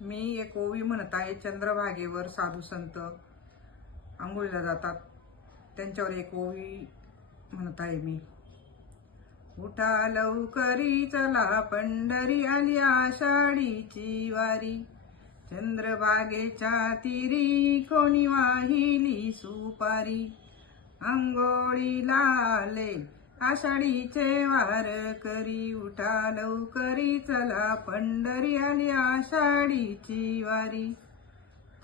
मी एक ओवी म्हणत आहे चंद्रभागेवर साधू संत आंघोळीला जातात. त्यांच्यावर एक ओवी म्हणत आहे मी. उठा लवकरी चला पंढरी आली आषाढीची वारी. चंद्रभागेच्या तिरी कोणी वाहिली सुपारी. आंघोळीला आले आषाढीचे वार करी उठा लवकरी चला पंढरी आली आषाढीची वारी.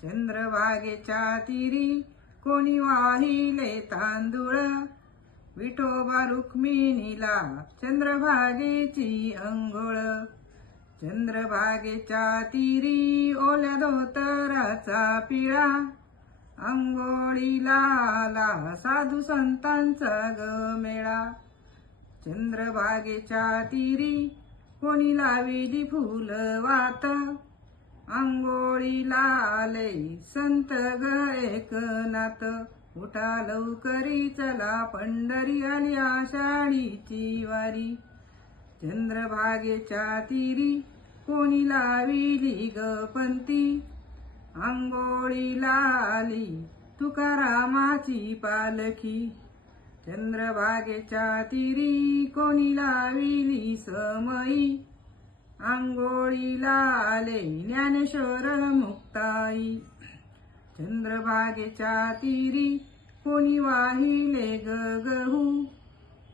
चंद्रभागेच्या तिरी कोणी वाहिले तांदूळ? विठोबा रुक्मिणीला चंद्रभागेची अंघोळ. चंद्रभागेच्या तिरी ओल्या धोतराचा पिळा. अंघोळीला आला साधू संतांचा ग मेळा चंद्रभागेच्या तिरी कोणी लाविली फुल वात? आंघोळीला आले संत ग एकनाथ. उठा लवकरी चला पंढरी आली आषाढीची वारी. चंद्रभागेच्या तिरी कोणी लाविली ग पंती? आंघोळीला आली तुकारामाची पालखी. चंद्रभागेच्या तिरी कोणी लाविली समयी? आंघोळीला आले ज्ञानेश्वर मुक्ताई. चंद्रभागेच्या तिरी कोणी वाहिले ग गहू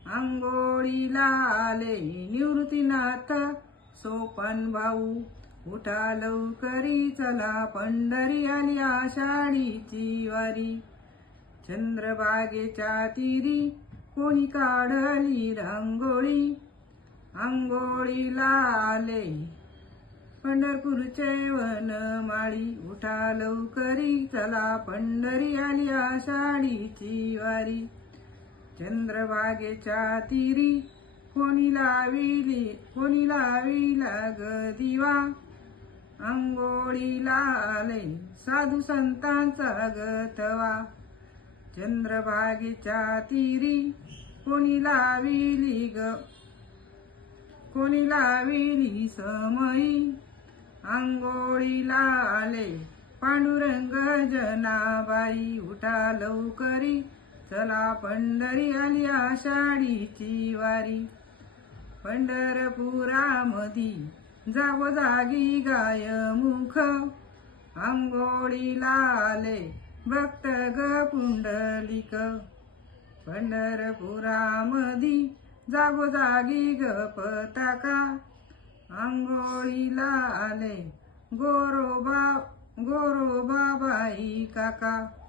आंघोळीला आले निवृत्तीनाथ सोपन भाऊ. उठा लवकरी चला पंढरी आली आषाढीची वारी. चंद्रबागेच्या तिरी कोणी काढली रांगोळी? आंघोळीला आले पंढरपूरचे वनमाळी उठा लवकरी चला पंढरी आली आषाढीची वारी. चंद्रभागेच्या तिरी कोणी लाविली कोणी लाविला ग दिवा? आंघोळीला आले साधू संतांचा गतवा. चंद्रभागेच्या तिरी कोणी लाविली ग? कोणी लाविली समयी आंघोळीला आले पांडुरंग जनाबाई उठा लवकरी चला पंढरी आली आषाढीची वारी. पंढरपुरामधी जागी गाय मुख आंघोळीला आले भक्त ग पुंडलिक. पंढरपुरामधी जागोजागी ग पताका. आंघोळीला आले गोरोबा गोरोबाबाई काका.